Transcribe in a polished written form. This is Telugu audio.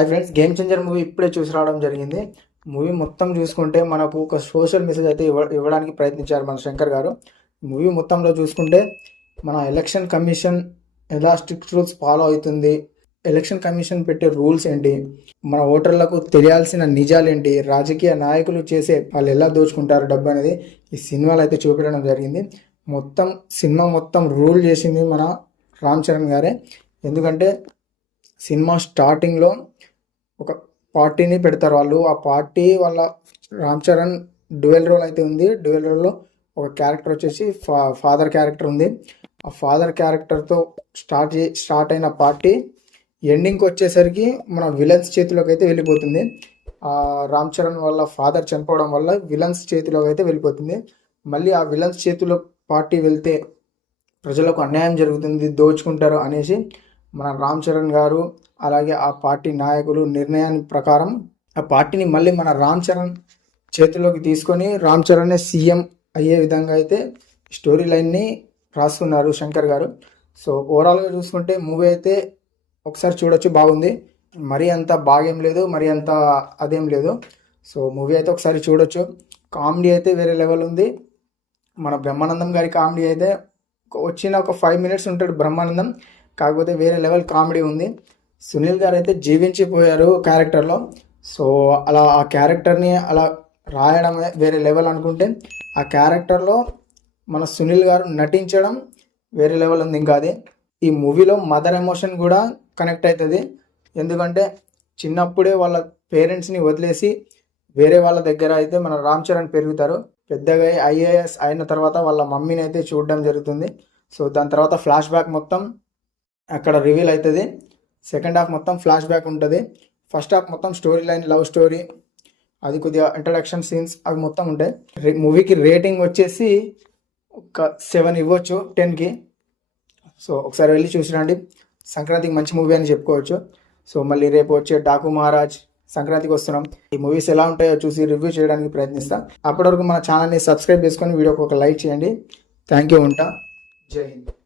Hi friends, game changer movie ఇప్పుడే చూసి రావడం జరిగింది. మూవీ మొత్తం చూసుకుంటే మనకు ఒక సోషల్ మెసేజ్ అయితే ఇవ్వడానికి ప్రయత్నించారు మన శంకర్ గారు. మూవీ మొత్తంలో చూసుకుంటే మన ఎలక్షన్ కమిషన్ ఎలా స్ట్రిక్ట్ రూల్స్ ఫాలో అవుతుంది, ఎలక్షన్ కమిషన్ పెట్టే రూల్స్ ఏంటి, మన ఓటర్లకు తెలియాల్సిన నిజాలేంటి, రాజకీయ నాయకులు చేసే వాళ్ళు ఎలా దోచుకుంటారు డబ్బు అనేది ఈ సినిమాలో అయితే చూపించడం జరిగింది. సినిమా మొత్తం రూల్ చేసింది మన రామ్ చరణ్ గారే. ఎందుకంటే సినిమా స్టార్టింగ్లో ఒక పార్టీని పెడతారు వాళ్ళు. ఆ పార్టీ వాళ్ళ రామ్ చరణ్ డ్యూయల్ రోల్ అయితే ఉంది. డ్యూయల్ రోల్లో ఒక క్యారెక్టర్ వచ్చేసి ఫాదర్ క్యారెక్టర్ ఉంది. ఆ ఫాదర్ క్యారెక్టర్తో స్టార్ట్ అయిన పార్టీ ఎండింగ్కి వచ్చేసరికి మన విలన్స్ చేతిలోకి అయితే వెళ్ళిపోతుంది. రామ్ చరణ్ వాళ్ళ ఫాదర్ చనిపోవడం వల్ల విలన్స్ చేతిలోకి అయితే వెళ్ళిపోతుంది. మళ్ళీ ఆ విలన్స్ చేతిలో పార్టీ వెళ్తే ప్రజలకు అన్యాయం జరుగుతుంది, దోచుకుంటారు అనేసి మన రామ్ చరణ్ గారు అలాగే ఆ పార్టీ నాయకులు నిర్ణయాన్ని ప్రకారం ఆ పార్టీని మళ్ళీ మన రామ్ చరణ్ చేతిలోకి తీసుకొని రామ్ చరణ్ సీఎం అయ్యే విధంగా అయితే స్టోరీ లైన్ని రాసుకున్నారు శంకర్ గారు. సో ఓవరాల్గా చూసుకుంటే మూవీ అయితే ఒకసారి చూడొచ్చు, బాగుంది. మరీ అంత బాగేం లేదు, మరీ అంత అదేం లేదు. సో మూవీ అయితే ఒకసారి చూడొచ్చు. కామెడీ అయితే వేరే లెవెల్ ఉంది. మన బ్రహ్మానందం గారి కామెడీ అయితే వచ్చిన ఒక 5 minutes ఉంటాడు బ్రహ్మానందం, కాకపోతే వేరే లెవెల్ కామెడీ ఉంది. సునీల్ గారు అయితే జీవించిపోయారు క్యారెక్టర్లో. సో అలా ఆ క్యారెక్టర్ని అలా రాయడం వేరే లెవెల్ అనుకుంటే, ఆ క్యారెక్టర్లో మన సునీల్ గారు నటించడం వేరే లెవెల్ ఉంది. ఇంకా అది ఈ మూవీలో మదర్ ఎమోషన్ కూడా కనెక్ట్ అవుతుంది. ఎందుకంటే చిన్నప్పుడే వాళ్ళ పేరెంట్స్ని వదిలేసి వేరే వాళ్ళ దగ్గర అయితే మన రామ్ చరణ్ పెరుగుతారు. పెద్దగా IAS అయిన తర్వాత వాళ్ళ మమ్మీని అయితే చూడడం జరుగుతుంది. సో దాని తర్వాత ఫ్లాష్ బ్యాక్ మొత్తం అక్కడ రివీల్ అవుతుంది. సెకండ్ హాఫ్ మొత్తం ఫ్లాష్ బ్యాక్ ఉంటుంది. ఫస్ట్ హాఫ్ మొత్తం స్టోరీ లైన్, లవ్ స్టోరీ, అది కొద్దిగా ఇంట్రడక్షన్ సీన్స్ అవి మొత్తం ఉంటాయి. మూవీకి రేటింగ్ వచ్చేసి ఒక 7 ఇవ్వచ్చు 10కి. సో ఒకసారి వెళ్ళి చూసిరండి. సంక్రాంతికి మంచి మూవీ అని చెప్పుకోవచ్చు. సో మళ్ళీ రేపు వచ్చే డాకు మహారాజ్ సంక్రాంతికి వస్తున్నాం. ఈ మూవీస్ ఎలా ఉంటాయో చూసి రివ్యూ చేయడానికి ప్రయత్నిస్తాం. అప్పటి వరకు మన ఛానల్ని సబ్స్క్రైబ్ చేసుకొని వీడియోకి ఒక లైక్ చేయండి. Thank you. ఉంటా. జై హింద్.